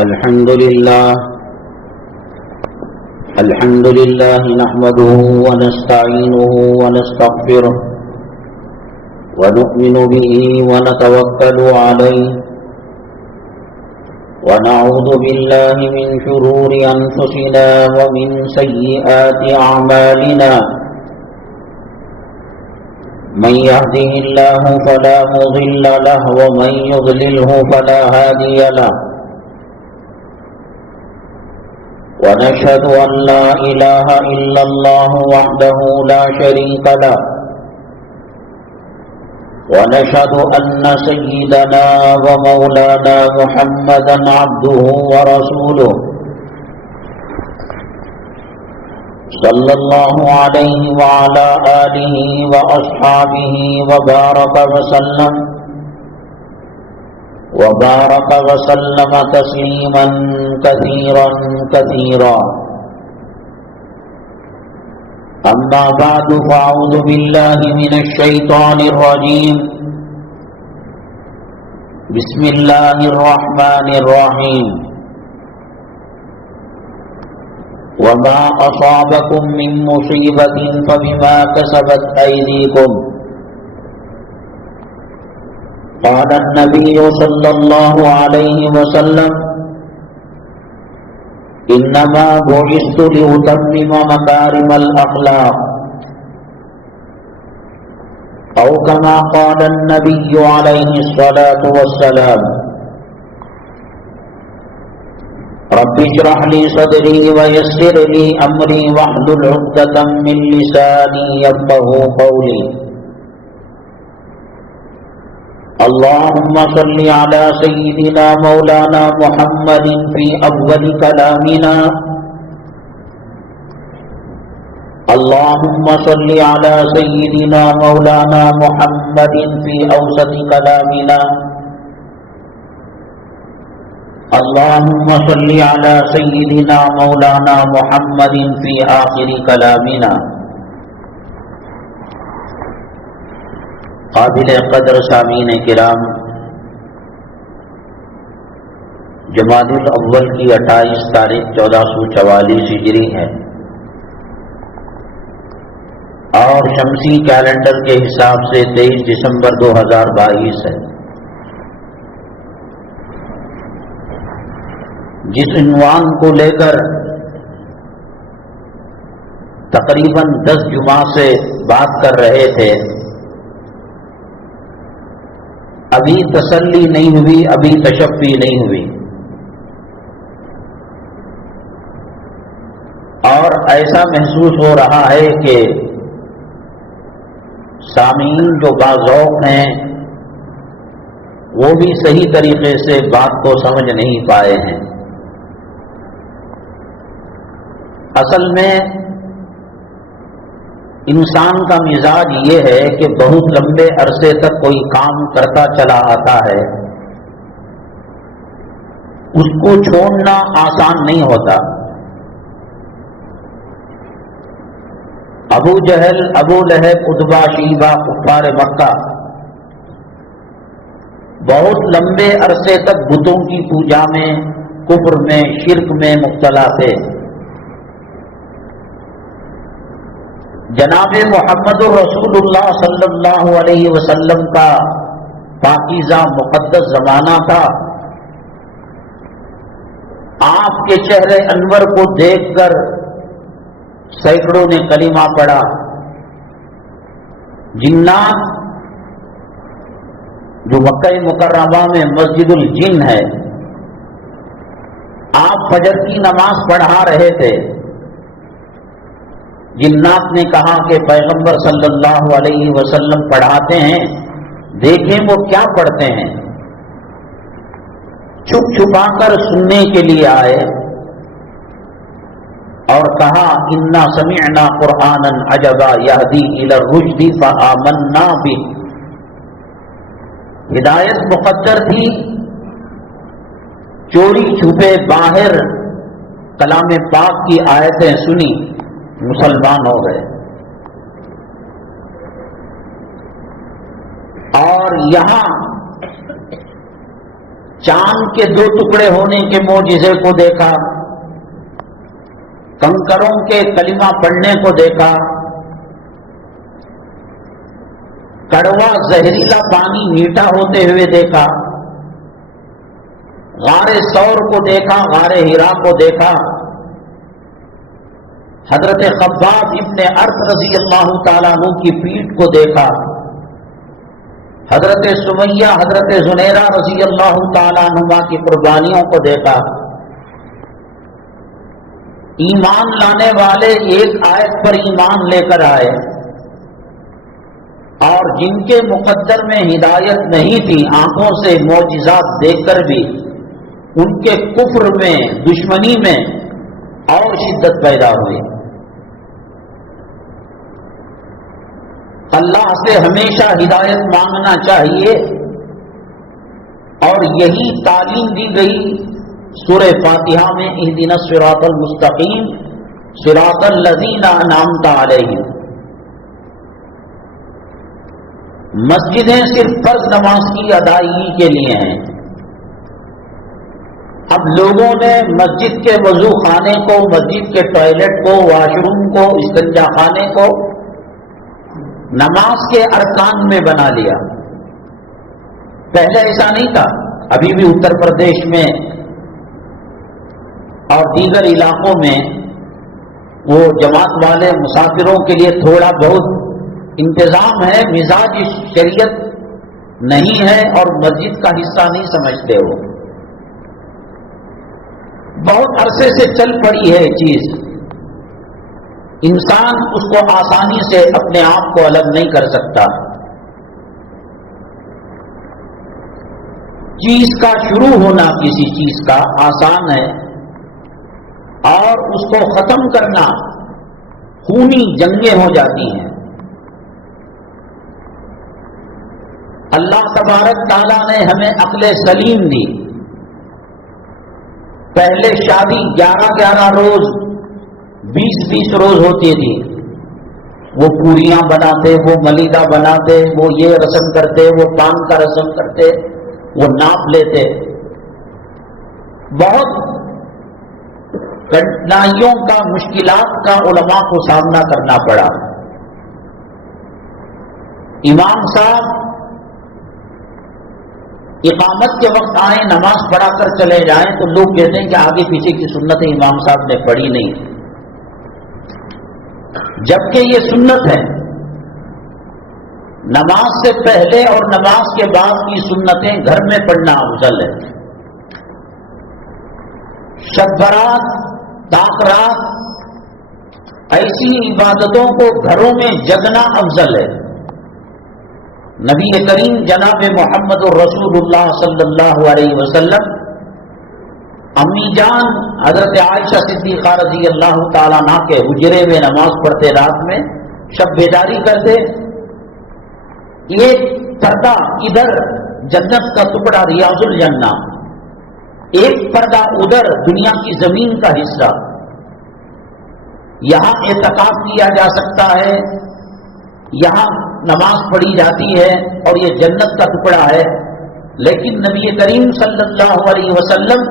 الحمد لله نحمده ونستعينه ونستغفره ونؤمن به ونتوكل عليه ونعوذ بالله من شرور أنفسنا ومن سيئات أعمالنا من يهده الله فلا مضل له ومن يضلله فلا هادي له ونشهد أن لا إله إلا الله وحده لا شريك له ونشهد أن سيدنا ومولانا محمدا عبده ورسوله صلى الله عليه وعلى آله وأصحابه وبارك وسلم تسليما كثيرا كثيرا. أما بعد فأعوذ بالله من الشيطان الرجيم. بسم الله الرحمن الرحيم. وما أصابكم من مصيبة فبما كسبت أيديكم. قال النبي صلى الله عليه وسلم إنما بعثت لأتمم مكارم الأخلاق أو كما قال النبي عليه الصلاة والسلام. رب اشرح لي صدري ويسر لي أمري واحلل عقدة من لساني يفقهوا قولي. اللهم صل على سيدنا مولانا محمد في أول كلامنا. اللهم صل على سيدنا مولانا محمد في أوسط كلامنا. اللهم صل على سيدنا مولانا محمد في آخر كلامنا. قابل قدر سامعین کرام، جمادی الاول کی 28 تاریخ 1444 ہجری ہے اور شمسی کیلنڈر کے حساب سے 23 دسمبر 2022 ہے. جس عنوان کو لے کر تقریباً 10 جمعہ سے بات کر رہے تھے، ابھی تسلی نہیں ہوئی، ابھی تشفی نہیں ہوئی، اور ایسا محسوس ہو رہا ہے کہ سامعین جو باذوق ہیں وہ بھی صحیح طریقے سے بات کو سمجھ نہیں پائے ہیں. اصل میں انسان کا مزاج یہ ہے کہ بہت لمبے عرصے تک کوئی کام کرتا چلا آتا ہے، اس کو چھوڑنا آسان نہیں ہوتا. ابو جہل، ابو لہب، عتبہ، شیبہ، کفار مکہ بہت لمبے عرصے تک بتوں کی پوجا میں، کفر میں، شرک میں مبتلا تھے. جناب محمد رسول اللہ صلی اللہ علیہ وسلم کا پاکیزہ مقدس زمانہ تھا. آپ کے چہرے انور کو دیکھ کر سینکڑوں نے کلمہ پڑھا. جنات جو مکہ مکرمہ میں مسجد الجن ہے، آپ فجر کی نماز پڑھا رہے تھے. جنات نے کہا کہ پیغمبر صلی اللہ علیہ وسلم پڑھاتے ہیں، دیکھیں وہ کیا پڑھتے ہیں. چھپ چھپا کر سننے کے لیے آئے اور کہا انا سمعنا قرآنا عجبا یہدی الی الرشد فآمنا بہ. ہدایت مقدر تھی، چوری چھپے باہر کلام پاک کی آیتیں سنی، مسلمان ہو گئے. اور یہاں چاند کے 2 ٹکڑے ہونے کے معجزے کو دیکھا، کنکروں کے کلمہ پڑھنے کو دیکھا، کڑوا زہریلا پانی میٹھا ہوتے ہوئے دیکھا، غار ثور کو دیکھا، غار ہرا کو دیکھا، حضرت خباب ابن ارت رضی اللہ تعالیٰ عنہ کی پیٹھ کو دیکھا، حضرت سمیہ حضرت زنیرہ رضی اللہ تعالیٰ عنہما کی قربانیوں کو دیکھا۔ ایمان لانے والے ایک آیت پر ایمان لے کر آئے، اور جن کے مقدر میں ہدایت نہیں تھی، آنکھوں سے معجزات دیکھ کر بھی ان کے کفر میں، دشمنی میں اور شدت پیدا ہوئی۔ اللہ سے ہمیشہ ہدایت مانگنا چاہیے، اور یہی تعلیم دی گئی سورہ فاتحہ میں، اہدنا الصراط المستقیم صراط الذین انعمت علیہم۔ مسجدیں صرف فرض نماز کی ادائیگی کے لیے ہیں۔ اب لوگوں نے مسجد کے وضو خانے کو، مسجد کے ٹوائلٹ کو، واش روم کو، استنجا خانے کو نماز کے ارکان میں بنا لیا۔ پہلے ایسا نہیں تھا، ابھی بھی اتر پردیش میں اور دیگر علاقوں میں وہ جماعت والے مسافروں کے لیے تھوڑا بہت انتظام ہے، مزاج شریعت نہیں ہے اور مسجد کا حصہ نہیں سمجھتے ہو۔ بہت عرصے سے چل پڑی ہے چیز، انسان اس کو آسانی سے اپنے آپ کو الگ نہیں کر سکتا۔ چیز کا شروع ہونا کسی چیز کا آسان ہے، اور اس کو ختم کرنا خونی جنگیں ہو جاتی ہیں۔ اللہ تبارک تعالیٰ نے ہمیں عقل سلیم دی۔ پہلے شادی 11 روز 20 روز ہوتی تھی، وہ پوریاں بناتے، وہ ملیدہ بناتے، وہ یہ رسم کرتے، وہ پان کا رسم کرتے، وہ ناپ لیتے۔ بہت کٹھنائیوں کا، مشکلات کا علماء کو سامنا کرنا پڑا۔ امام صاحب اقامت کے وقت آئیں، نماز پڑھا کر چلے جائیں تو لوگ کہتے ہیں کہ آگے پیچھے کی سنتیں امام صاحب نے پڑھی نہیں، جبکہ یہ سنت ہے۔ نماز سے پہلے اور نماز کے بعد کی سنتیں گھر میں پڑھنا افضل ہے۔ شب برات، تاخرات، ایسی عبادتوں کو گھروں میں جگنا افضل ہے۔ نبی کریم جناب محمد الرسول اللہ صلی اللہ علیہ وسلم امی جان حضرت عائشہ صدیقہ رضی اللہ تعالیٰ عنہ کے حجرے میں نماز پڑھتے، رات میں شب بیداری کرتے۔ ایک پردہ ادھر جنت کا ٹکڑا ریاض الجنہ، ایک پردہ ادھر دنیا کی زمین کا حصہ۔ یہاں اعتکاف کیا جا سکتا ہے، یہاں نماز پڑھی جاتی ہے، اور یہ جنت کا ٹکڑا ہے۔ لیکن نبی کریم صلی اللہ علیہ وسلم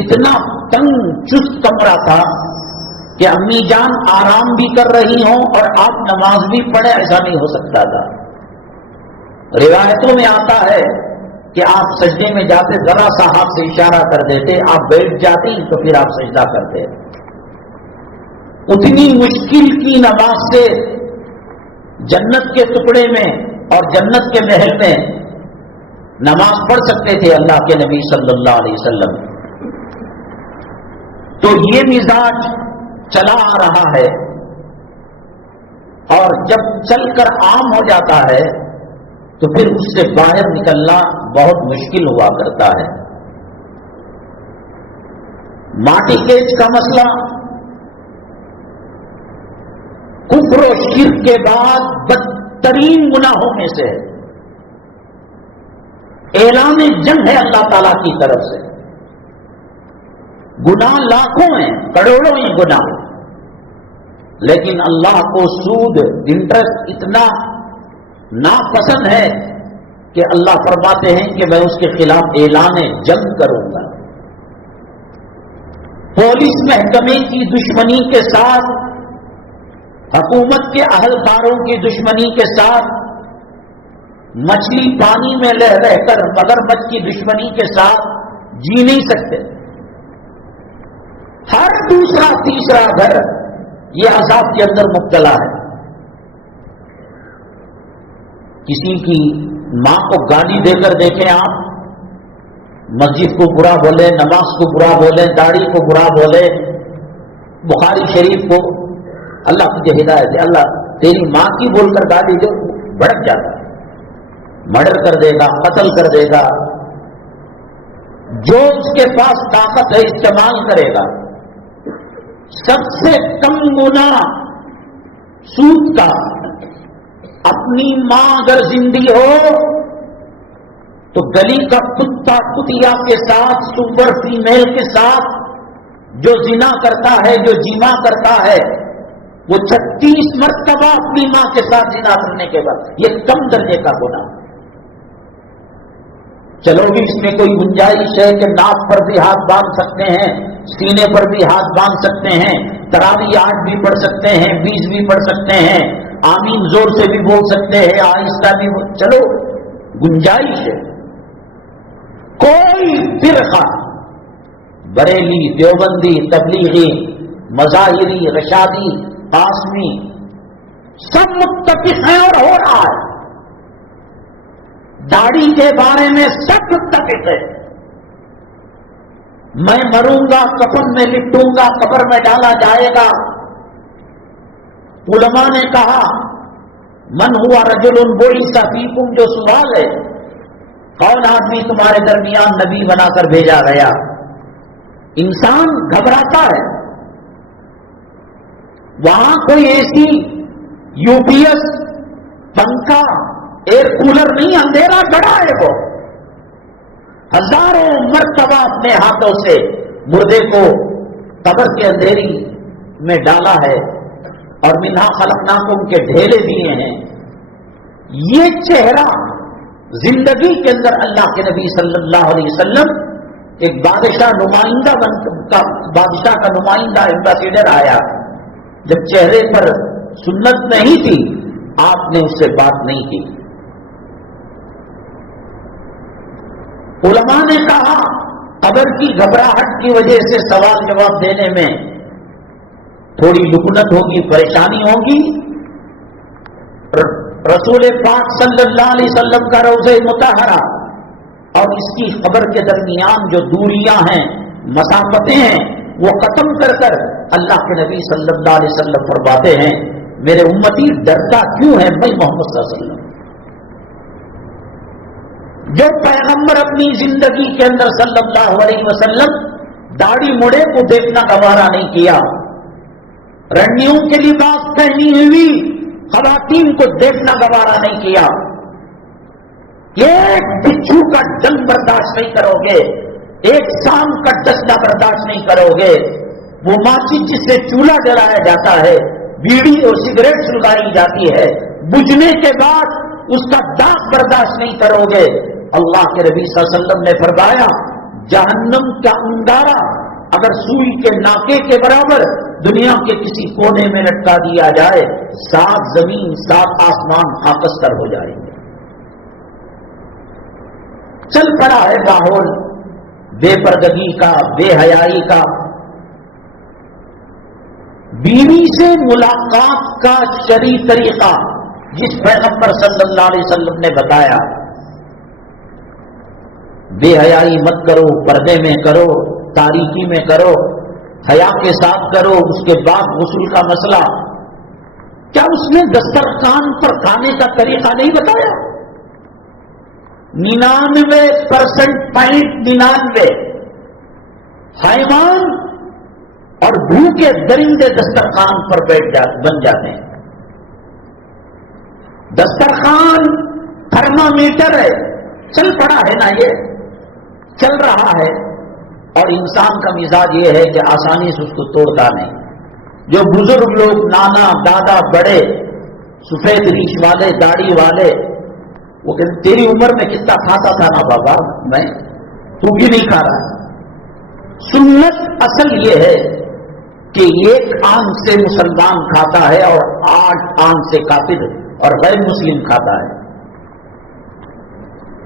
اتنا تنگ چست کمرہ تھا کہ امی جان آرام بھی کر رہی ہوں اور آپ نماز بھی پڑھیں، ایسا نہیں ہو سکتا تھا۔ روایتوں میں آتا ہے کہ آپ سجدے میں جاتے، ذرا سا ہاتھ سے اشارہ کر دیتے، آپ بیٹھ جاتی تو پھر آپ سجدہ کرتے۔ اتنی مشکل کی نماز سے جنت کے ٹکڑے میں اور جنت کے محل میں نماز پڑھ سکتے تھے اللہ کے نبی صلی اللہ علیہ وسلم۔ تو یہ مزاج چلا آ رہا ہے، اور جب چل کر عام ہو جاتا ہے تو پھر اس سے باہر نکلنا بہت مشکل ہوا کرتا ہے۔ ماٹی کیچ کا مسئلہ کفر و شرک کے بعد بدترین گناہوں میں سے ہے۔ اعلان جنگ ہے اللہ تعالیٰ کی طرف سے۔ گناہ لاکھوں ہیں، کروڑوں ہیں گناہ، لیکن اللہ کو سود، انٹرسٹ اتنا ناپسند ہے کہ اللہ فرماتے ہیں کہ میں اس کے خلاف اعلان جنگ کروں گا. پولیس محکمے کی دشمنی کے ساتھ، حکومت کے اہلکاروں کی دشمنی کے ساتھ، مچھلی پانی میں رہ کر مگرمچھ کی دشمنی کے ساتھ جی نہیں سکتے. ہر دوسرا تیسرا گھر یہ عذاب کے اندر مبتلا ہے. کسی کی ماں کو گالی دے کر دیکھیں آپ، مسجد کو برا بولے، نماز کو برا بولے، داڑھی کو برا بولے، بخاری شریف کو، اللہ تجھے ہدایت ہے، اللہ تیری ماں کی بول کر گالی دے، بھڑک جاتا ہے، مرڈر کر دے گا، قتل کر دے گا، جو اس کے پاس طاقت ہے استعمال کرے گا. سب سے کم گناہ سود کا. اپنی ماں اگر زندہ ہو تو گلی کا کتا کتیا کے ساتھ، سور فیمیل کے ساتھ جو زنا کرتا ہے، جو جیما کرتا ہے، وہ 36 مرتبہ اپنی ماں کے ساتھ زنا کرنے کے بعد، یہ کم درجے کا گناہ. چلو بھی اس میں کوئی گنجائش ہے کہ ناک پر بھی ہاتھ باندھ سکتے ہیں، سینے پر بھی ہاتھ باندھ سکتے ہیں، تراویح 8 بھی پڑھ سکتے ہیں، 20 بھی پڑھ سکتے ہیں، آمین زور سے بھی بول سکتے ہیں، آہستہ بھی چلو گنجائش ہے. کوئی فرقہ، بریلی، دیوبندی، تبلیغی، مظاہری، رشادی، قاسمی، سب متفق ہیں اور ہو رہا ہے. داڑھی کے بارے میں سب متفق ہے. میں مروں گا، کفن میں لپٹوں گا، قبر میں ڈالا جائے گا. علماء نے کہا من ہوا رجل بعث فیکم، جو سوال ہے کون آدمی تمہارے درمیان نبی بنا کر بھیجا گیا. انسان گھبراتا ہے. وہاں کوئی ایسی یو پی ایس، پنکھا، ایئر کولر نہیں، اندھیرا گڑا ہے. وہ ہزاروں مرتبہ اپنے ہاتھوں سے مردے کو قبر کے اندھیری میں ڈالا ہے اور منہا خلقناکم کے ڈھیلے دیے ہیں. یہ چہرہ زندگی کے اندر اللہ کے نبی صلی اللہ علیہ وسلم ایک بادشاہ نمائندہ بادشاہ کا نمائندہ ایمبیسیڈر آیا. جب چہرے پر سنت نہیں تھی آپ نے اس سے بات نہیں کی. علماء نے کہا قبر کی گھبراہٹ کی وجہ سے سوال جواب دینے میں تھوڑی لکنت ہوگی، پریشانی ہوگی. رسول پاک صلی اللہ علیہ وسلم کا روضہ مطہرہ اور اس کی قبر کے درمیان جو دوریاں ہیں، مسافتیں ہیں، وہ ختم کر کر اللہ کے نبی صلی اللہ علیہ وسلم فرماتے ہیں میرے امتی ڈرتا کیوں ہے میں محمد صلی اللہ علیہ وسلم. جو پیغمبر اپنی زندگی کے اندر صلی اللہ علیہ وسلم داڑھی مڑے کو دیکھنا گوارا نہیں کیا، رنڈیوں کے لباس پہنی ہوئی خواتین کو دیکھنا گوارا نہیں کیا، ایک بچھو کا ڈنگ برداشت نہیں کرو گے، ایک سام کا ڈسنا برداشت نہیں کرو گے، وہ ماچس جس سے چولہا جلایا جاتا ہے، بیڑی اور سگریٹ سلگائی جاتی ہے، بجھنے کے بعد اس کا داغ برداشت نہیں کرو گے. اللہ کے نبی صلی اللہ علیہ وسلم نے فرمایا جہنم کا انگارہ اگر سوئی کے ناکے کے برابر دنیا کے کسی کونے میں لٹکا دیا جائے، 7 زمین 7 آسمان خاکستر ہو جائیں گے. چل پڑا ہے ماحول بے پردگی کا، بے حیائی کا. بیوی سے ملاقات کا شرعی طریقہ جس پیغمبر صلی اللہ علیہ وسلم نے بتایا، بے حیائی مت کرو، پردے میں کرو، تاریکی میں کرو، حیا کے ساتھ کرو. اس کے بعد غسل کا مسئلہ، کیا اس نے دسترخوان پر کھانے کا طریقہ نہیں بتایا؟ 99.99 حیوان اور بھوکے درندے دسترخوان پر بن جاتے ہیں. دسترخوان تھرمامیٹر ہے، چل پڑا ہے نا، یہ چل رہا ہے. اور انسان کا مزاج یہ ہے کہ آسانی سے اس کو توڑتا نہیں. جو بزرگ لوگ، نانا، دادا، بڑے، سفید ریش والے، داڑھی والے، وہ کہتے تیری عمر میں کتنا کھاتا تھا نا بابا میں، تو بھی نہیں کھا رہا۔ سنت اصل یہ ہے کہ ایک آنکھ سے مسلمان کھاتا ہے اور 8 آنکھ سے کافر اور غیر مسلم کھاتا ہے۔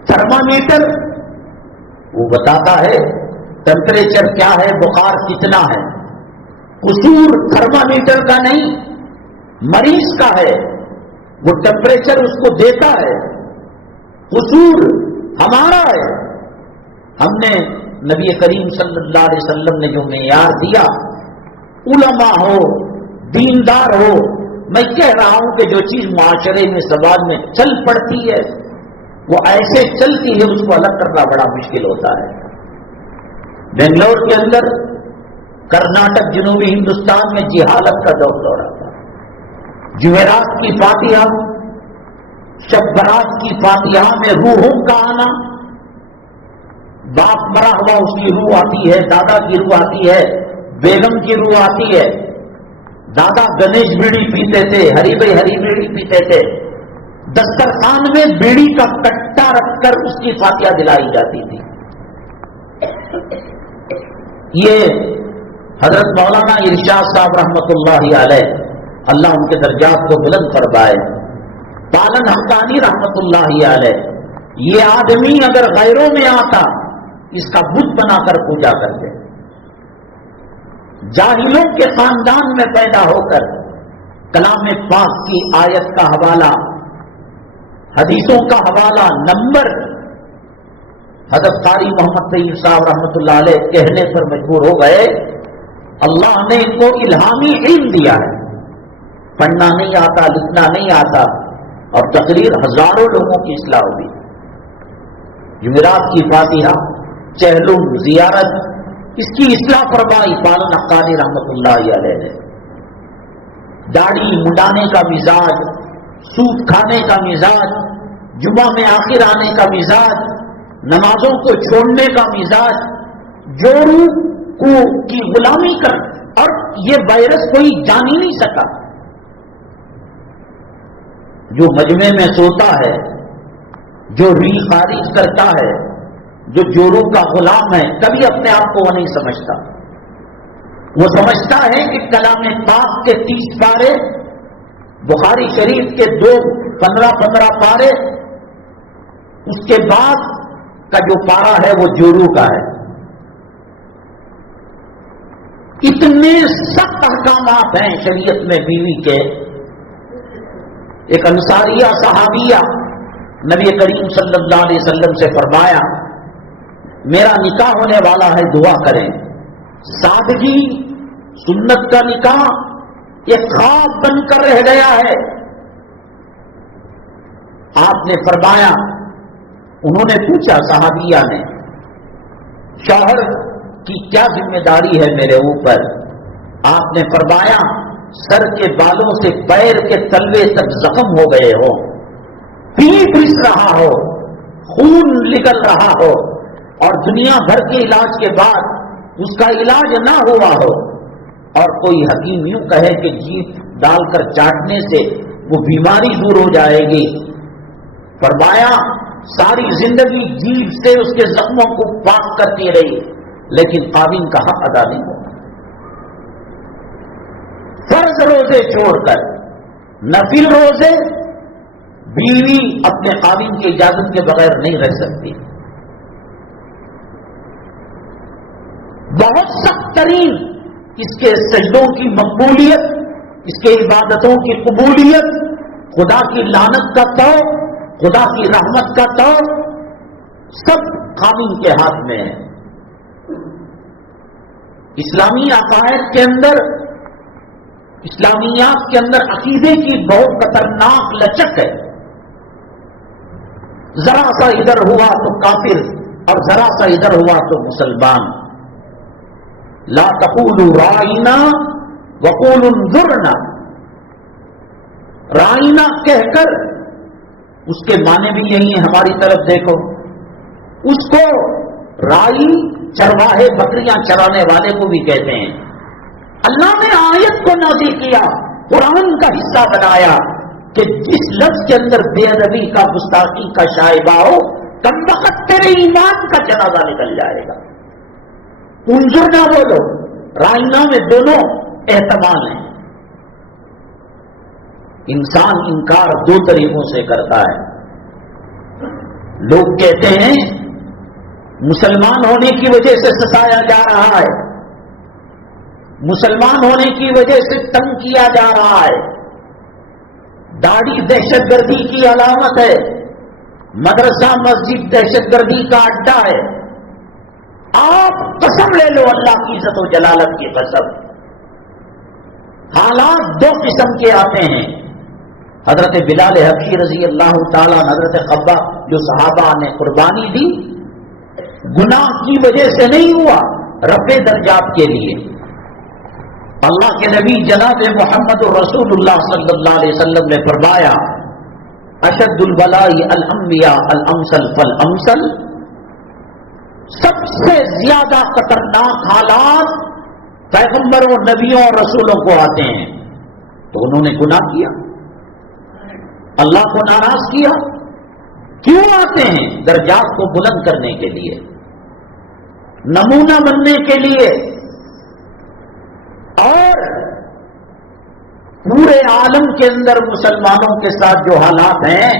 تھرمامیٹر وہ بتاتا ہے ٹمپریچر کیا ہے، بخار کتنا ہے۔ قصور تھرمامیٹر کا نہیں، مریض کا ہے، وہ ٹمپریچر اس کو دیتا ہے۔ قصور ہمارا ہے، ہم نے نبی کریم صلی اللہ علیہ وسلم نے جو معیار دیا، علماء ہو دیندار ہو، میں کہہ رہا ہوں کہ جو چیز معاشرے میں سماج میں چل پڑتی ہے وہ ایسے چلتی ہے، اس کو الگ کرنا بڑا مشکل ہوتا ہے۔ بنگلور کے اندر کرناٹک جنوبی ہندوستان میں جہالت کا دور ہو رہا تھا۔ جمعرات کی فاتحہ، شب برات کی فاتحہ میں روحوں کا آنا، باپ مرا ہوا اس کی روح آتی ہے، دادا کی روح آتی ہے، بیگم کی روح آتی ہے۔ دادا گنیش بیڑی پیتے تھے، ہری بھائی ہری بیڑی پیتے تھے، دسترخوان میں بیڑی کا کٹا رکھ کر اس کی فاتحہ دلائی جاتی تھی۔ یہ حضرت مولانا ارشاد صاحب رحمۃ اللہ علیہ، اللہ ان کے درجات کو بلند فرمائے، پالن حقانی رحمۃ اللہ علیہ، یہ آدمی اگر غیروں میں آتا اس کا بت بنا کر پوجا کرتے، جاہلوں کے خاندان میں پیدا ہو کر کلام پاک کی آیت کا حوالہ، حدیثوں کا حوالہ، نمبر حضرت قاری محمد طیب صاحب رحمۃ اللہ علیہ کہنے پر مجبور ہو گئے۔ اللہ نے ان کو الہامی علم دیا ہے، پڑھنا نہیں آتا، لکھنا نہیں آتا، اور تقریر ہزاروں لوگوں کی اصلاح ہوگی۔ جمعرات کی فاتحہ، چہلم، زیارت، اس کی اصلاح فرمائی پالن حقانی رحمۃ اللہ علیہ نے۔ داڑھی منڈانے کا مزاج، سود کھانے کا مزاج، جمعہ میں آخر آنے کا مزاج، نمازوں کو چھوڑنے کا مزاج، جوڑوں کی غلامی کر، اور یہ وائرس کوئی جان ہی نہیں سکا۔ جو مجمع میں سوتا ہے، جو ری خارج کرتا ہے، جو جوڑوں کا غلام ہے، کبھی اپنے آپ کو وہ نہیں سمجھتا۔ وہ سمجھتا ہے کہ کلام پاک کے 30 پارے، بخاری شریف کے 15 پارے، اس کے بعد کا جو پارا ہے وہ جورو کا ہے۔ اتنے سخت احکامات ہیں شریعت میں بیوی کے۔ ایک انصاریہ صحابیہ نبی کریم صلی اللہ علیہ وسلم سے فرمایا میرا نکاح ہونے والا ہے، دعا کریں۔ سادگی، سنت کا نکاح ایک خواب بن کر رہ گیا ہے۔ آپ نے فرمایا، انہوں نے پوچھا صحابیہ نے، شوہر کی کیا ذمہ داری ہے میرے اوپر؟ آپ نے فرمایا، سر کے بالوں سے پیر کے تلوے تک زخم ہو گئے ہو، پیٹ رس رہا ہو، خون نکل رہا ہو، اور دنیا بھر کے علاج کے بعد اس کا علاج نہ ہوا ہو، اور کوئی حکیم یوں کہے کہ جیپ ڈال کر چاٹنے سے وہ بیماری دور ہو جائے گی۔ فرمایا ساری زندگی جیپ سے اس کے زخموں کو پاک کرتی رہی، لیکن قابل کا حق ادا نہیں ہوا۔ فرض روزے چھوڑ کر نفل روزے بیوی اپنے قابل کی اجازت کے بغیر نہیں رہ سکتی۔ بہت سخت ترین اس کے سجدوں کی مقبولیت، اس کے عبادتوں کی قبولیت، خدا کی لعنت کا طور، خدا کی رحمت کا طور، سب قابل کے ہاتھ میں ہے۔ اسلامی عقائد کے اندر، اسلامیات کے اندر عقیدے کی بہت خطرناک لچک ہے۔ ذرا سا ادھر ہوا تو کافر، اور ذرا سا ادھر ہوا تو مسلمان۔ لا تقولوا رائنا وقولوا انظرنا، رائنا کہہ کر اس کے معنی بھی یہی ہے، ہماری طرف دیکھو۔ اس کو رائی چرواہے بکریاں چرانے والے کو بھی کہتے ہیں۔ اللہ نے آیت کو نازل کیا، قرآن کا حصہ بنایا، کہ جس لفظ کے اندر بے ادبی کا گستاخی کا شائبہ ہو کم وقت تیرے ایمان کا جنازہ نکل جائے گا. انظر نہ بولو، رائنا میں دونوں احتمال ہیں. انسان انکار دو طریقوں سے کرتا ہے. لوگ کہتے ہیں مسلمان ہونے کی وجہ سے ستایا جا رہا ہے، مسلمان ہونے کی وجہ سے تنگ کیا جا رہا ہے، داڑھی دہشت گردی کی علامت ہے، مدرسہ مسجد دہشت گردی کا اڈا ہے. آپ قسم لے لو اللہ کی عزت و جلالت کی قسم، حالات دو قسم کے آتے ہیں. حضرت بلال حبشی رضی اللہ تعالیٰ حضرت قبا جو صحابہ نے قربانی دی، گناہ کی وجہ سے نہیں ہوا، رفع درجات کے لیے. اللہ کے نبی جناب محمد رسول اللہ صلی اللہ علیہ وسلم نے فرمایا اشد البلاء الانبیاء الامثل فالامثل، سب سے زیادہ خطرناک حالات پیغمبروں نبیوں اور رسولوں کو آتے ہیں. تو انہوں نے گناہ کیا، اللہ کو ناراض کیا. کیوں آتے ہیں؟ درجات کو بلند کرنے کے لیے، نمونہ بننے کے لیے. اور پورے عالم کے اندر مسلمانوں کے ساتھ جو حالات ہیں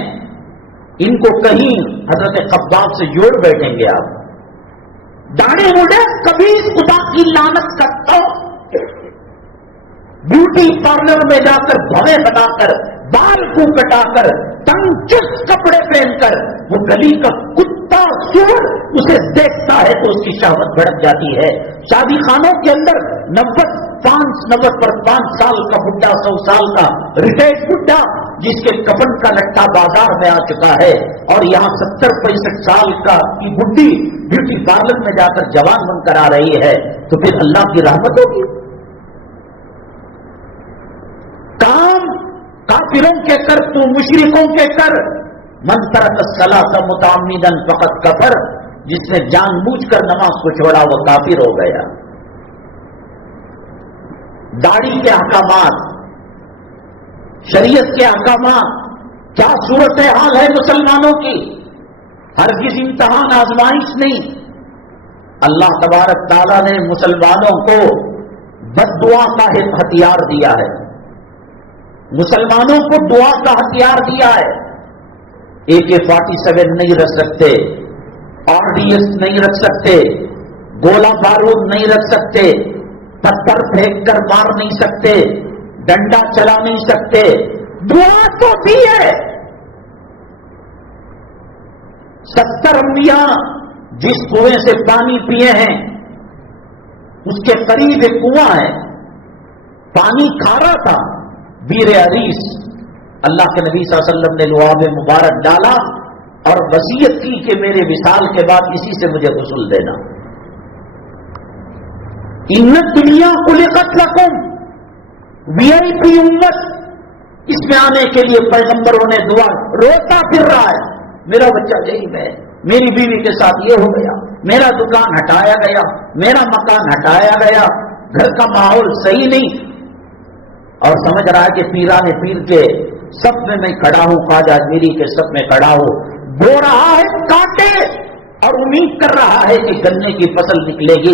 ان کو کہیں حضرت خباب سے جوڑ بیٹھیں گے آپ. داڑھی مڈے کبھی خدا کی لعنت کرتا ہو، بیوٹی پارلر میں جا کر بھویں بنا کر بال کو کٹا کر تنگ چست کپڑے پہن کر وہ گلی کا کتا سور اسے دیکھتا ہے تو اس کی شہوت بھڑک جاتی ہے. شادی خانوں کے اندر 95 سال کا بڈھا، 100 سال کا ریٹائرڈ بڈھا جس کے کفن کا لٹا بازار میں آ چکا ہے، اور یہاں 70-65 سال کا کی بڈھی بیوٹی پارلر میں جا کر جوان بن کر آ رہی ہے. تو پھر اللہ کی رحمت ہوگی؟ کام کافروں کے کر، تو مشرکوں کے کر. من ترک الصلاۃ متعمدا فقد کفر، جس نے جان بوجھ کر نماز کو چھوڑا وہ کافر ہو گیا. داڑھی کے احکامات، شریعت کے احکامات، کیا صورت حال ہے مسلمانوں کی؟ ہرگز امتحان آزمائش نہیں. اللہ تبارک تعالیٰ نے مسلمانوں کو بد دعا کا ہتھیار دیا ہے، مسلمانوں کو دعا کا ہتھیار دیا ہے. AK-47 نہیں رکھ سکتے، RDS نہیں رکھ سکتے، گولہ بارود نہیں رکھ سکتے، پتھر پھینک کر مار نہیں سکتے، ڈنڈا چلا نہیں سکتے. دعا تو دی ہے. 70 انبیاء جس کنویں سے پانی پیے ہیں اس کے قریب ایک کنواں ہے، پانی کھارا تھا. بیر عریس اللہ کے نبی صلی اللہ علیہ وسلم نے لعاب مبارک ڈالا اور وصیت کی کہ میرے وصال کے بعد اسی سے مجھے غسل دینا. ان دنیا خلقت لکم، VIP امت، اس میں آنے کے لیے پیغمبروں نے دعا. روتا پھر رہا ہے، میرا بچہ غریب ہے، میری بیوی کے ساتھ یہ ہو گیا، میرا دکان ہٹایا گیا، میرا مکان ہٹایا گیا، گھر کا ماحول صحیح نہیں. اور سمجھ رہا ہے کہ پیران پیر کے سب میں کھڑا ہوں، خواجہ اجمیری کے سب میں کھڑا ہوں. بو رہا ہے کانٹے اور امید کر رہا ہے کہ گنے کی فصل نکلے گی،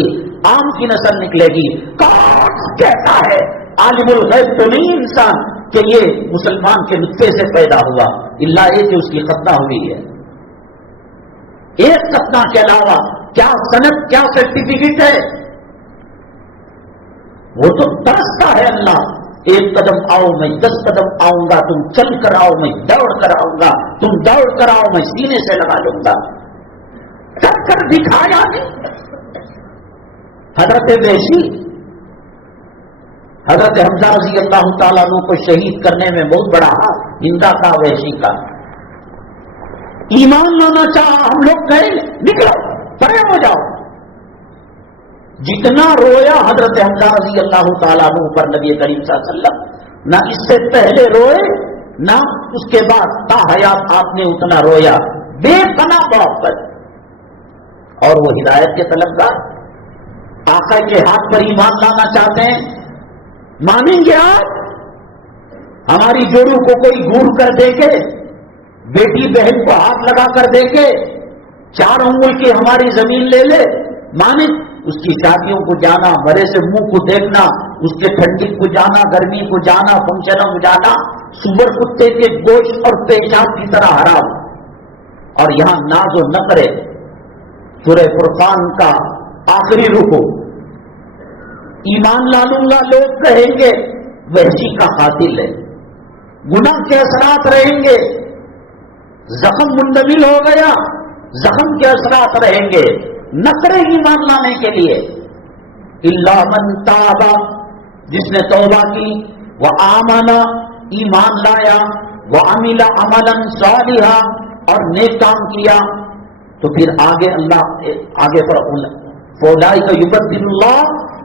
آم کی نسل نکلے گی. کاٹ کہتا ہے عالم الغیب تو نہیں انسان کہ یہ مسلمان کے نطفے سے پیدا ہوا، اللہ یہ کہ اس کی ختنہ ہوئی ہے. ایک ختنہ کے علاوہ کیا سند، کیا سرٹیفکیٹ ہے؟ وہ تو ترستا ہے اللہ. 1 قدم آؤ میں 10 قدم آؤں گا، تم چل کر آؤ میں دوڑ کر آؤں گا، تم دوڑ کر آؤ میں سینے سے لگا لوں گا. کر کر دکھایا نہیں. حضرت وحشی، حضرت حمزہ رضی اللہ تعالیٰ عنہ کو شہید کرنے میں بہت بڑا ہاتھ ہندا کا وحشی کا. ایمان لانا چاہا، ہم لوگ کہیں نکلو پرے ہو جاؤ. جتنا رویا حضرت حمزہ رضی اللہ تعالیٰ عنہ پر نبی کریم صلی اللہ علیہ وسلم، نہ اس سے پہلے روئے نہ اس کے بعد، تا حیات آپ نے اتنا رویا، بے پناہ محبت. اور وہ ہدایت کے طلبگار آقا کے ہاتھ پر ایمان لانا چاہتے ہیں، مانیں گے آپ؟ ہماری جوڑوں کو کوئی گور کر دے کے، بیٹی بہن کو ہاتھ لگا کر دے کے 4 انگل کی ہماری زمین لے لے، مانے اس کی شادیوں کو جانا، بڑے سے منہ کو دیکھنا، اس کے ٹھنڈی کو جانا، گرمی کو جانا، فنکشنوں کو جانا، سور کتے کے گوشت اور پیشاب کی طرح حرام۔ اور یہاں ناز و نخرے، سورہ فرقان کا آخری رکوع، ایمان لا لوں گا لوگ کہیں گے وحشی کا قاتل ہے، گناہ کے اثرات رہیں گے، زخم منتقل ہو گیا، زخم کے اثرات رہیں گے، نخرے ایمان لانے کے لیے۔ الا من تاب، جس نے توبہ کی، وآمن، ایمان لایا، وعمل عملا صالحا، اور نیک کام کیا، تو پھر آگے اللہ آگے پر فاولئک یبدل اللہ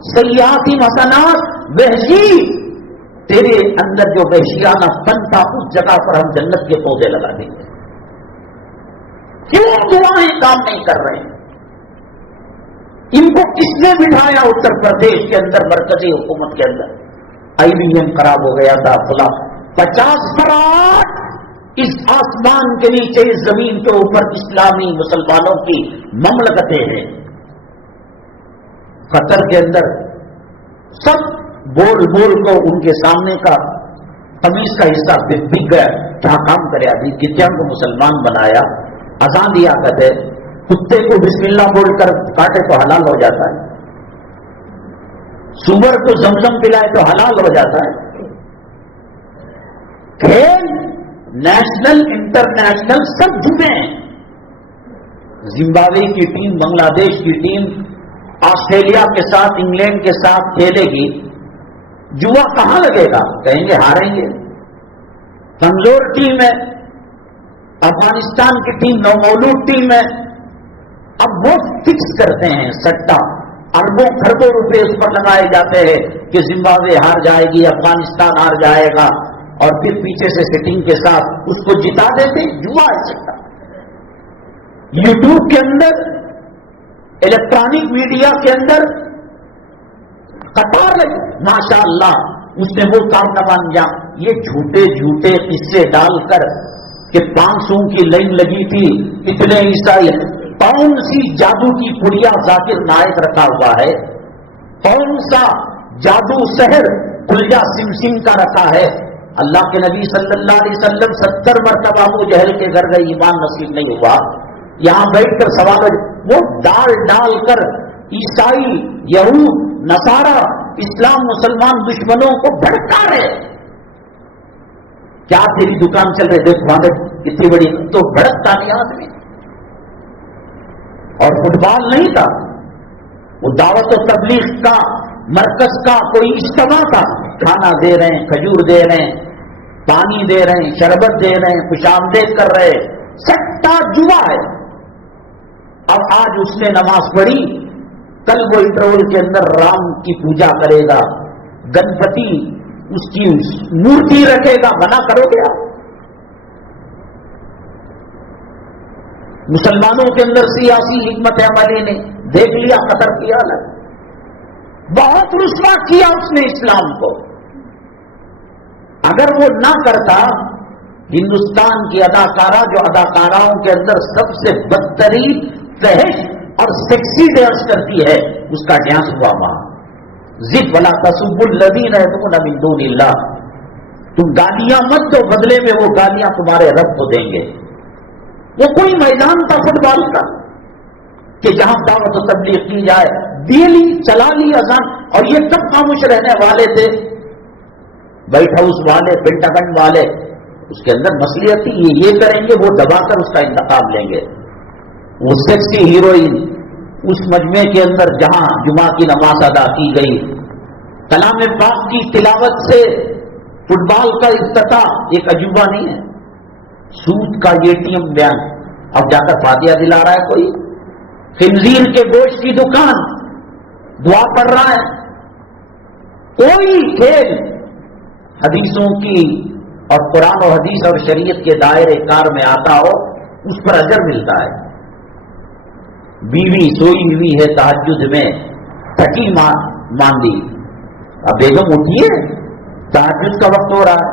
سیئات حسنات، وحشی تیرے اندر جو وحشیانہ فن تھا اس جگہ پر ہم جنت کے پودے لگا دیں گے۔ کیوں دعائیں کام نہیں کر رہے ہیں؟ ان کو کس نے بٹھایا اتر پردیش کے اندر، مرکزی حکومت کے اندر؟ IBM خراب ہو گیا تھا، فلاں 50 فراڈ اس آسمان کے نیچے، اس زمین کے اوپر اسلامی مسلمانوں کی مملکتیں ہیں۔ قطر کے اندر سب بول بول کو ان کے سامنے کا قمیص کا حصہ بک گیا، کیا کام کرے ابھی، کتنے کو مسلمان بنایا، اذان دیا کرتے، کتے کو بسم اللہ بول کر کاٹے تو حلال ہو جاتا ہے، سور کو زمزم پلائے تو حلال ہو جاتا ہے۔ کھیل نیشنل انٹرنیشنل سب جھوٹے ہیں۔ زمبابوے کی ٹیم، بنگلہ دیش کی ٹیم آسٹریلیا کے ساتھ، انگلینڈ کے ساتھ کھیلے گی، جوا کہاں لگے گا؟ کہیں گے ہاریں گے، کمزور ٹیم ہے۔ افغانستان کی ٹیم نومولود ٹیم ہے۔ اب وہ فکس کرتے ہیں سٹا، اربوں خربوں روپے اس پر لگائے جاتے ہیں کہ زمبابوے ہار جائے گی، افغانستان ہار جائے گا، اور پھر پیچھے سے سیٹنگ کے ساتھ اس کو جتا دیتے۔ جوا ہے سٹا۔ یوٹیوب کے اندر، الیکٹرانک میڈیا کے اندر قطار لگی، ماشاء اللہ اس نے وہ کارنامہ انجام، یہ جھوٹے جھوٹے قصے ڈال کر کہ 500 کی لائن لگی تھی، اتنے عیسائی، کون سی جادو کی پڑیا ذاکر نائک رکھا ہوا ہے، کون سا جادو سحر کلجا سمسم کا رکھا ہے۔ اللہ کے نبی صلی اللہ علیہ وسلم 70 مرتبہ ابو جہل کے گھر گئے، ایمان نصیب نہیں ہوا۔ یہاں بیٹھ کر سوال، وہ ڈال ڈال کر عیسائی، یہود، نصارہ، اسلام مسلمان دشمنوں کو بھڑکا رہے۔ کیا تیری دکان چل رہی، دیکھ وہاں اتنی بڑی، تو بھڑکتا نہیں آدمی۔ اور فٹ بال نہیں تھا، وہ دعوت و تبلیغ کا مرکز کا کوئی اجتماع تھا، کھانا دے رہے ہیں، کھجور دے رہے ہیں، پانی دے رہے ہیں، شربت دے رہے ہیں، خوش آمدید کر رہے ہیں، سٹا جوا ہے۔ اب آج اس نے نماز پڑھی، کل وہ انٹرول کے اندر رام کی پوجا کرے گا، گنپتی اس کی مورتی رکھے گا، منع کرو گے آپ؟ مسلمانوں کے اندر سیاسی حکمت عملی نے دیکھ لیا، قطر کیا الگ، بہت رسوا کیا اس نے اسلام کو۔ اگر وہ نہ کرتا، ہندوستان کی اداکارہ جو اداکاراؤں کے اندر سب سے بدترین، فحش اور سیکسی ڈانس کرتی ہے، اس کا ڈانس ہوا وہاں۔ ضد ولا تسبوا الذین یدعون من دون اللہ، تم گالیاں مت دو، بدلے میں وہ گالیاں تمہارے رب کو دیں گے۔ وہ کوئی میدان تھا فٹ بال کا کہ جہاں دعوت و تبلیغ کی جائے، دیلی چلا لی اذان، اور یہ کب خاموش رہنے والے تھے؟ وائٹ ہاؤس والے، پینٹاگن والے، اس کے اندر مصلیحت تھی، یہ کریں گے، وہ دبا کر اس کا انتقام لیں گے۔ وہ سیکسی ہیروئن اس مجمع کے اندر جہاں جمعہ کی نماز ادا کی گئی، کلام پاک کی تلاوت سے فٹ بال کا افتتاح ایک عجوبہ نہیں ہے۔ سود کا ATM بیان، اب جا کر فاتحہ دلا رہا ہے کوئی، خنزیر کے گوشت کی دکان، دعا پڑھ رہا ہے، کوئی کھیل حدیثوں کی اور قرآن و حدیث اور شریعت کے دائرے کار میں آتا ہو، اس پر اجر ملتا ہے۔ بیوی سوئی ہوئی ہے تہجد میں، تھکی ماندی، اب بیگم اٹھیے، تہجد کا وقت ہو رہا ہے،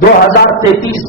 2033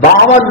52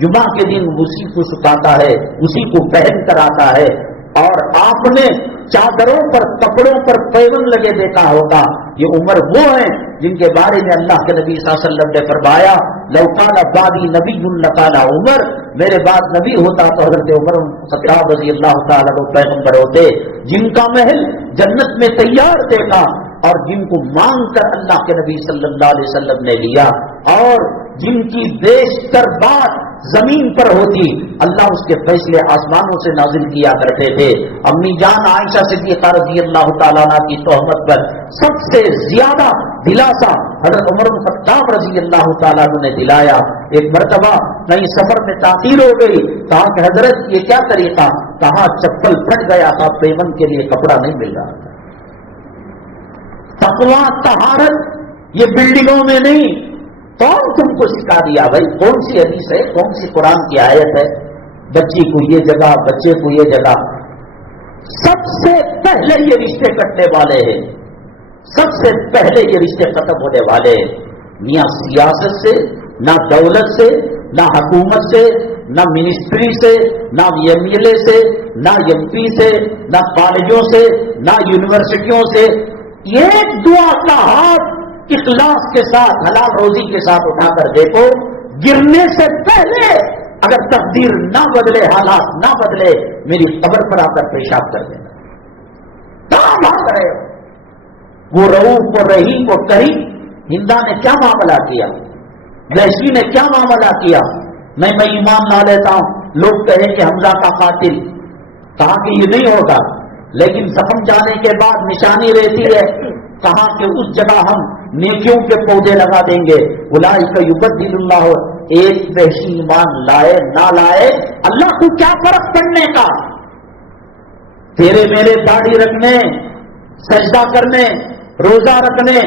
جمعہ کے دن اسی کو سکھاتا ہے، اسی کو پہن کر آتا ہے، اور آپ نے چادروں پر کپڑوں پر پیون لگے دیکھا ہوگا۔ یہ عمر وہ ہیں جن کے بارے میں اللہ کے نبی صلی اللہ علیہ وسلم نے فرمایا لو کان بعدی نبی لکان عمر، میرے بعد نبی ہوتا تو حضرت عمر خطاب رضی اللہ تعالیٰ کو پیغمبر ہوتے، جن کا محل جنت میں تیار دیکھا اور جن کو مانگ کر اللہ کے نبی صلی اللہ علیہ وسلم نے لیا، اور جن کی بیشتر بات زمین پر ہوتی اللہ اس کے فیصلے آسمانوں سے نازل کیا کرتے تھے۔ امی جان عائشہ صدیقہ رضی اللہ تعالیٰ عنہ کی تہمت پر سب سے زیادہ دلاسا حضرت عمر بن خطاب رضی اللہ تعالیٰ عنہ نے دلایا۔ ایک مرتبہ کہیں سفر میں تاخیر ہو گئی، کہا کہ حضرت یہ کیا طریقہ؟ کہا چپل پھٹ گیا تھا، پیمن کے لیے کپڑا نہیں مل رہا تھا۔ تقویٰ طہارت یہ بلڈنگوں میں نہیں، کون تم کو سکھا دیا بھائی؟ کون سی حدیث ہے، کون سی قرآن کی آیت ہے؟ بچی کو یہ جگہ، بچے کو یہ جگہ۔ سب سے پہلے یہ رشتے کٹنے والے ہیں، سب سے پہلے یہ رشتے ختم ہونے والے ہیں۔ نہ سیاست سے، نہ دولت سے، نہ حکومت سے، نہ منسٹری سے، نہ ایم ایل اے سے، نہ ایم پی سے، نہ کالجوں سے، نہ یونیورسٹیوں سے۔ ایک دعا کا ہاتھ اخلاص کے ساتھ، حلال روزی کے ساتھ اٹھا کر دیکھو، گرنے سے پہلے اگر تقدیر نہ بدلے، حالات نہ بدلے، میری قبر پر آ کر پیشاب کر دینا۔ کہاں بھاگ رہے ہو؟ وہ رؤوف و رحیم و کریم، ہندا نے کیا معاملہ کیا، جیسی نے کیا معاملہ کیا؟ میں ایمان لا لیتا ہوں، لوگ کہیں کہ حمزہ کا قاتل، کہا کہ یہ نہیں ہوگا، لیکن زخم جانے کے بعد نشانی رہتی ہے، کہا کہ اس جگہ ہم نیکیوں کے پودے لگا دیں گے۔ اولئک یبدل اللہ، ایک وحشی ایمان لائے نہ لائے اللہ کو کیا فرق پڑنے کا؟ تیرے میرے داڑھی رکھنے، سجدہ کرنے، روزہ رکھنے،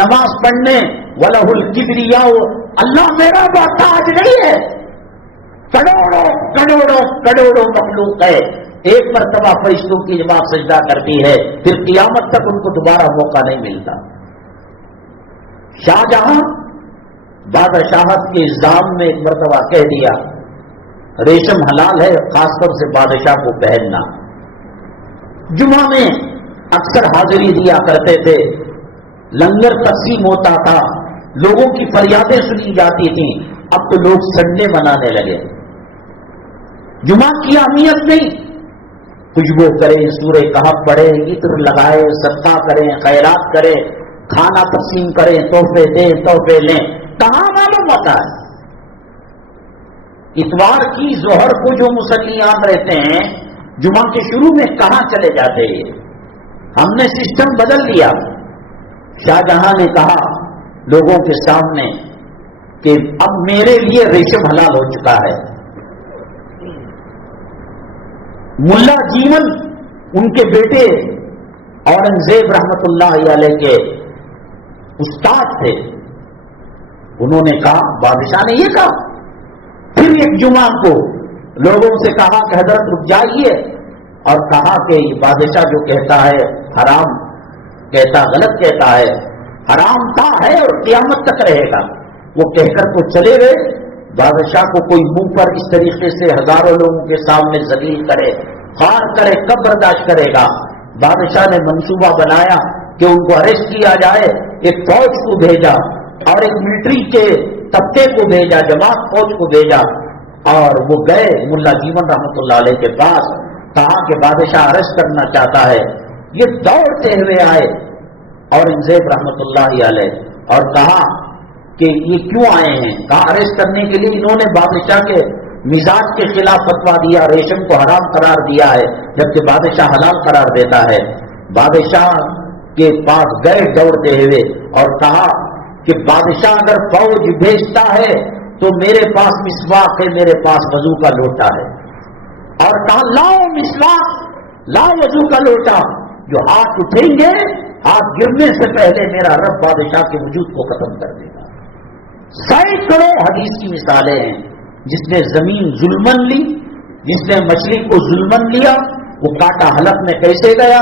نماز پڑھنے، وَلَهُ الْكِبْرِيَاءُ، اللہ میرا محتاج نہیں ہے۔ کروڑوں کروڑوں کروڑوں مخلوق ہے، ایک مرتبہ فرشتوں کی جماعت سجدہ کرتی ہے، پھر قیامت تک ان کو دوبارہ موقع نہیں ملتا۔ شاہجہاں بادشاہت کے الزام میں ایک مرتبہ کہہ دیا ریشم حلال ہے، خاص طور سے بادشاہ کو پہننا۔ جمعہ میں اکثر حاضری دیا کرتے تھے، لنگر تقسیم ہوتا تھا، لوگوں کی فریادیں سنی جاتی تھیں۔ اب تو لوگ سنڈے منانے لگے، جمعہ کی اہمیت نہیں، خوشبو کریں، سورہ کہف پڑھیں، عطر لگائیں، صدقہ کریں، خیرات کریں، کھانا تقسیم کریں، تحفے دیں، تحفے لیں، کہاں معلوم ہوتا ہے؟ اتوار کی ظہر کو جو مسلیان رہتے ہیں، جمعہ کے شروع میں کہاں چلے جاتے ہیں؟ ہم نے سسٹم بدل دیا۔ شاہجہاں نے کہا لوگوں کے سامنے کہ اب میرے لیے ریشم حلال ہو چکا ہے۔ ملا جیون ان کے بیٹے اورنگزیب رحمت اللہ علیہ کے استاد تھے، انہوں نے کہا، بادشاہ نے یہ کہا، پھر ایک جمعہ کو لوگوں سے کہا کہ حضرت رک جائیے، اور کہا کہ یہ بادشاہ جو کہتا ہے حرام کہتا، غلط کہتا ہے، حرام تھا ہے اور قیامت تک رہے گا۔ وہ کہہ کر تو چلے گئے۔ بادشاہ کو کوئی منہ پر اس طریقے سے ہزاروں لوگوں کے سامنے ذلیل کرے، خوار کرے، کب برداشت کرے گا؟ بادشاہ نے منصوبہ بنایا کہ ان کو اریسٹ کیا جائے، ایک فوج کو بھیجا اور ایک ملٹری کے طبقے کو بھیجا، جماعت فوج کو بھیجا، اور وہ گئے ملا جیون رحمت اللہ علیہ کے پاس، کہا کہ بادشاہ اریسٹ کرنا چاہتا ہے۔ یہ دوڑتے ہوئے آئے اورنگزیب رحمت اللہ علیہ اور کہا کہ یہ کیوں آئے ہیں؟ کہا اریسٹ کرنے کے لیے انہوں نے بادشاہ کے مزاج کے خلاف فتویٰ دیا، ریشم کو حرام قرار دیا ہے، جبکہ بادشاہ حلال قرار دیتا ہے۔ بادشاہ کے پاس گئے دوڑتے ہوئے اور کہا کہ بادشاہ اگر فوج بھیجتا ہے تو میرے پاس مسواک ہے، میرے پاس وضو کا لوٹا ہے، اور کہا لاؤ مسواک، لاؤ وضو کا لوٹا، جو ہاتھ اٹھیں گے ہاتھ گرنے سے پہلے میرا رب بادشاہ کے وجود کو ختم کر دے گا۔ سینکڑوں حدیث کی مثالیں ہیں، جس نے زمین ظلمن لی، جس نے مچھلی کو ظلمن لیا، وہ کاٹا حلق میں کیسے گیا،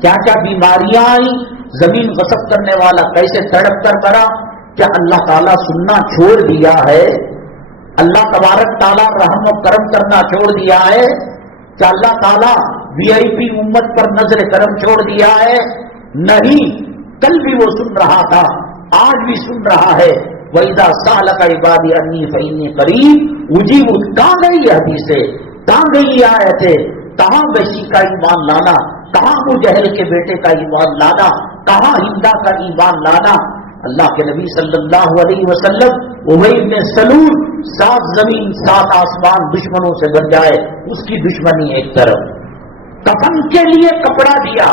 کیا کیا بیماریاں آئیں، زمین غصب کرنے والا کیسے تڑپ کر کرا۔ کیا اللہ تعالیٰ سننا چھوڑ دیا ہے؟ اللہ تبارک تعالیٰ رحم و کرم کرنا چھوڑ دیا ہے کہ اللہ تعالیٰ VIP امت پر نظر کرم چھوڑ دیا ہے؟ نہیں، کل بھی وہ سن رہا تھا، آج بھی سن رہا ہے۔ وَإِذَا سَأَلَكَ عِبَادِي عَنِّي فَإِنِّي قَرِيبٌ أُجِيبُ۔ کہاں گئی یہ حدیثیں، کہاں گئی یہ آیتیں؟ کہاں وحشی کا ایمان لانا، کہاں ابو جہل کے بیٹے کا ایمان لانا، کہاں ہندا کا ایمان لانا؟ اللہ کے نبی صلی اللہ علیہ وسلم ابی بن سلول 7 زمین 7 آسمان دشمنوں سے بن جائے، اس کی دشمنی ایک طرف، کفن کے لیے کپڑا دیا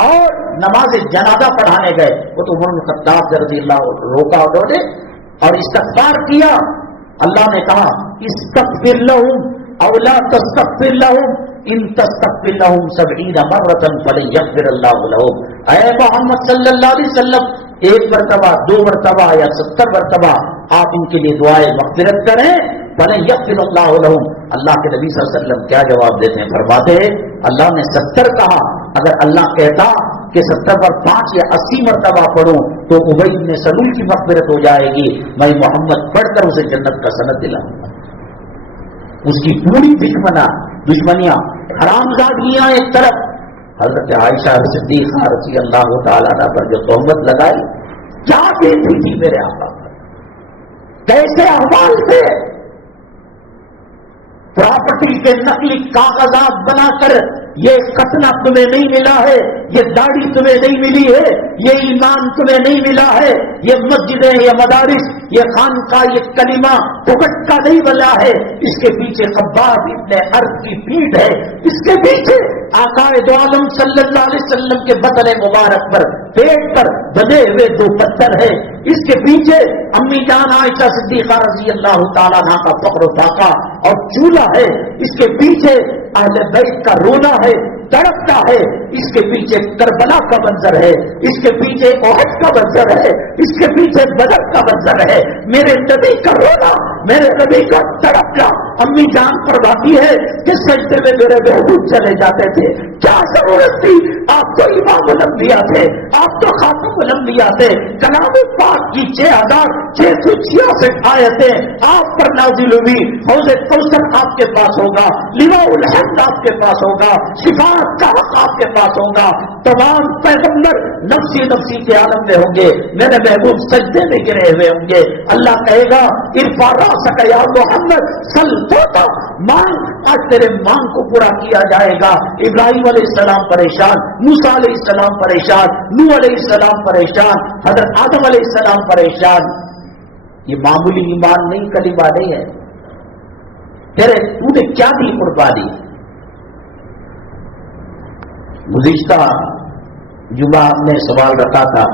اور نماز جنازہ پڑھانے گئے، وہ تو عمر بن خطاب رضی اللہ روکا انہوں نے اور استغفار کیا۔ اللہ نے کہا استغفر لهم او لا تستغفر لهم ان تستغفر لهم 70 مرة فلن يغفر الله لهم۔ اے محمد صلی اللہ علیہ وسلم، 1 مرتبہ 2 مرتبہ یا 70 مرتبہ آپ ان کے لیے دعائے مغفرت کریں، فلن يغفر الله لهم۔ اللہ کے نبی صلی اللہ علیہ وسلم کیا جواب دیتے ہیں؟ فرماتے ہیں اللہ نے 70 کہا، اگر اللہ کہتا کہ 70 پر 5 یا 80 مرتبہ پڑھوں تو ابی بن سلول کی مغفرت ہو جائے گی، میں محمد پڑھ کر اسے جنت کا سند دلاؤں گا۔ اس کی پوری دشمنیاں حرامزادیاں ایک طرف، حضرت عائشہ صدیقہ رضی اللہ تعالیٰ عنہ پر جو تہمت لگائی، کیا دیتی تھی میرے آقا پر، کیسے احوال تھے، پراپرٹی کے نقلی کاغذات بنا کر یہ ختنہ تمہیں نہیں ملا ہے، یہ داڑھی تمہیں نہیں ملی ہے، یہ ایمان تمہیں نہیں ملا ہے، یہ مسجدیں، یہ مدارس، یہ خانقاہ، یہ کلمہ پھکٹ کا نہیں بنا ہے، اس کے پیچھے خباب ابن ارد کی پیٹھ ہے، اس کے پیچھے آقا دو عالم صلی اللہ علیہ وسلم کے بدن مبارک پر پیٹ پر بندھے ہوئے 2 پتھر ہے، اس کے پیچھے امی جان عائشہ صدیقہ رضی اللہ تعالیٰ عنہ کا فخر و فاقہ اور چولہا ہے، اس کے پیچھے اہل بیت کا رونا ہے، تڑپتا ہے، اس کے پیچھے کربلا کا منظر ہے، اس کے پیچھے احد کا منظر ہے، اس کے پیچھے بدر کا منظر ہے، میرے نبی کا رونا، میرے نبی کا تڑپنا۔ امی جان فرماتی ہے کہ سجدے میں میرے محبوب چلے جاتے تھے، کیا ضرورت تھی، آپ تو امام الانبیاء تھے، آپ تو خاتم الانبیاء تھے، کلام پاک کی 6666 آیتیں آپ پر نازل ہوئی، حوض کوثر آپ کے پاس ہوگا، لواء الحمد آپ کے پاس ہوگا، صفات کا حق آپ کے پاس ہوگا، تمام پیغمبر نفسی نفسی کے عالم میں ہوں گے، میرے محبوب سجدے میں گرے ہوئے ہوں گے، اللہ کہے گا ارفع راسک یا محمد سل توتا، مانگ، آج تیرے مانگ کو پورا کیا جائے گا۔ ابراہیم علیہ السلام پریشان، موسیٰ علیہ السلام پریشان، نوح علیہ السلام پریشان، حضرت آدم علیہ السلام پریشان۔ یہ معمولی ایمان نہیں، کلمہ نہیں ہے، تیرے تو نے کیا دی قربانی؟ گزشتہ جمعہ ہم نے سوال رکھا تھا،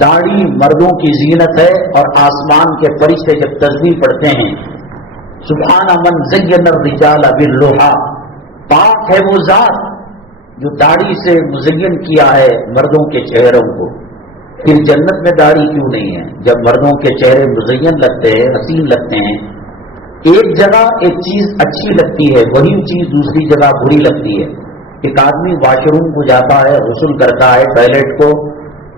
داڑھی مردوں کی زینت ہے اور آسمان کے فرشتے جب تسبیح پڑھتے ہیں سبحان من زین الرجال باللحى، پاک ہے وہ ذات جو داڑھی سے مزین کیا ہے مردوں کے چہروں کو، پھر جنت میں داڑھی کیوں نہیں ہے جب مردوں کے چہرے مزین لگتے ہیں، حسین لگتے ہیں؟ ایک جگہ ایک چیز اچھی لگتی ہے، وہی چیز دوسری جگہ بری لگتی ہے۔ ایک آدمی واش روم کو جاتا ہے، غسل کرتا ہے ٹوائلٹ کو،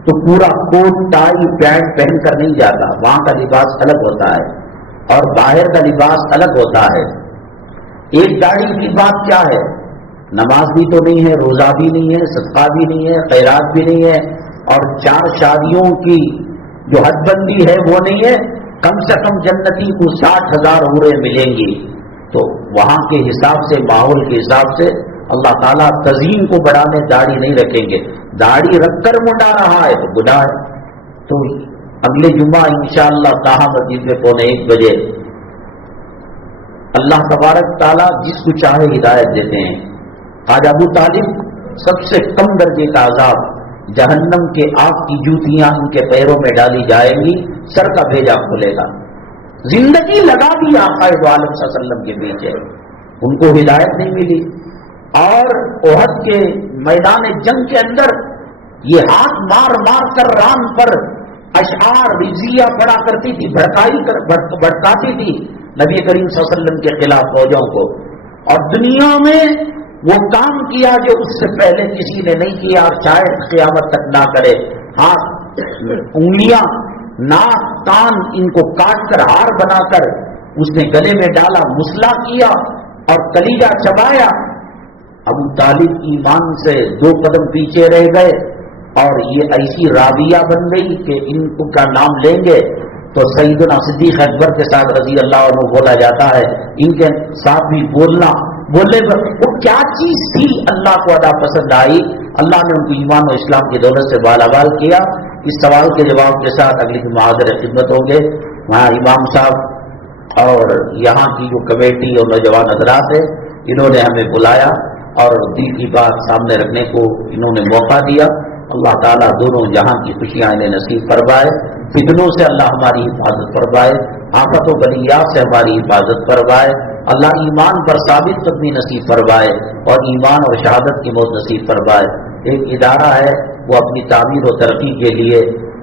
تو پورا کوٹ ٹائی پینٹ پہن کر نہیں جاتا، وہاں کا لباس الگ ہوتا ہے اور باہر کا لباس الگ ہوتا ہے۔ ایک داڑھی کی بات کیا ہے، نماز بھی تو نہیں ہے، روزہ بھی نہیں ہے، صدقہ بھی نہیں ہے، خیرات بھی نہیں ہے، اور 4 شادیوں کی جو حد بندی ہے وہ نہیں ہے، کم سے کم جنتی کو 60,000 عمریں ملیں گی۔ تو وہاں کے حساب سے، ماحول کے حساب سے اللہ تعالیٰ تزئین کو بڑھانے داڑھی نہیں رکھیں گے، داڑھی رکھ کر منڈا رہا ہے تو گناہ ہے۔ تو اگلے جمعہ انشاءاللہ طٰہٰ مسجد میں 1:15 بجے اللہ تبارک تعالیٰ جس کو چاہے ہدایت دیتے ہیں۔ آج ابو طالب سب سے کم درجے کا عذاب، جہنم کے آگ کی جوتیاں ان کے پیروں میں ڈالی جائیں گی، سر کا بھیجا کھلے گا۔ زندگی لگا دی آقا دو عالم صلی اللہ علیہ وسلم کے پیچھے، ان کو ہدایت نہیں ملی، اور احد کے میدان جنگ کے اندر یہ ہاتھ مار مار کر رام پر اشعار رضیہ پڑا کرتی تھی، بھڑکاتی تھی نبی کریم صلی اللہ علیہ وسلم کے خلاف فوجوں کو، اور دنیا میں وہ کام کیا جو اس سے پہلے کسی نے نہیں کیا اور شاید قیامت تک نہ کرے۔ ہاتھ، انگلیاں، ناک، کان ان کو کاٹ کر ہار بنا کر اس نے گلے میں ڈالا، مسلا کیا اور کلیجہ چبایا۔ ابو طالب ایمان سے 2 قدم پیچھے رہ گئے، اور یہ ایسی راویہ بن گئی کہ ان کا نام لیں گے تو سیدنا صدیق اکبر کے ساتھ رضی اللہ عنہ بولا جاتا ہے، ان کے ساتھ بھی بولنے پر وہ کیا چیز تھی اللہ کو ادا پسند آئی، اللہ نے ان کو ایمان و اسلام کی دولت سے بالابال کیا۔ اس سوال کے جواب کے ساتھ اگلی معاذر خدمت ہوں گے۔ وہاں امام صاحب اور یہاں کی جو کمیٹی اور نوجوان حضرات ہیں، انہوں نے ہمیں بلایا اور دل کی بات سامنے رکھنے کو انہوں نے موقع دیا۔ اللہ تعالیٰ دونوں جہاں کی خوشیاں انہیں نصیب فرمائے، فتنوں سے اللہ ہماری حفاظت فرمائے، آفت و بلیات سے ہماری حفاظت فرمائے، اللہ ایمان پر ثابت قدمی نصیب فرمائے اور ایمان اور شہادت کی موت نصیب فرمائے۔ ایک ادارہ ہے وہ اپنی تعمیر و ترقی کے لیے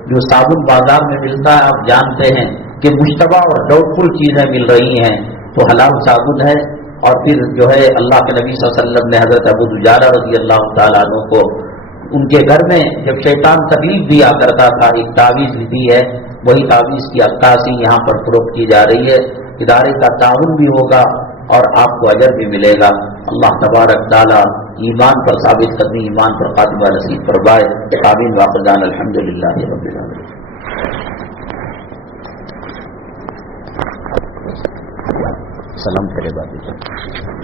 جو صابن بازار میں ملتا ہے، آپ جانتے ہیں کہ مشتبہ اور ڈاؤٹ فل چیزیں مل رہی ہیں، تو حلال صابن ہے۔ اور پھر جو ہے اللہ کے نبی صلی اللہ علیہ وسلم نے حضرت ابو دجانہ رضی اللہ تعالیٰ عنہ کو ان کے گھر میں جب شیطان تکلیف دیا کرتا تھا ایک تعویذ دی ہے، وہی تعویذ کی عکاسی یہاں پر فروخت کی جا رہی ہے۔ ادارے کا تعاون بھی ہوگا اور آپ کو اجر بھی ملے گا۔ اللہ تبارک تعالیٰ ایمان پر ثابت قدمی، ایمان پر خاتمہ نصیب فرمائے۔ آمین واقعان الحمدللہ رب العالمین۔ سلام کرے بات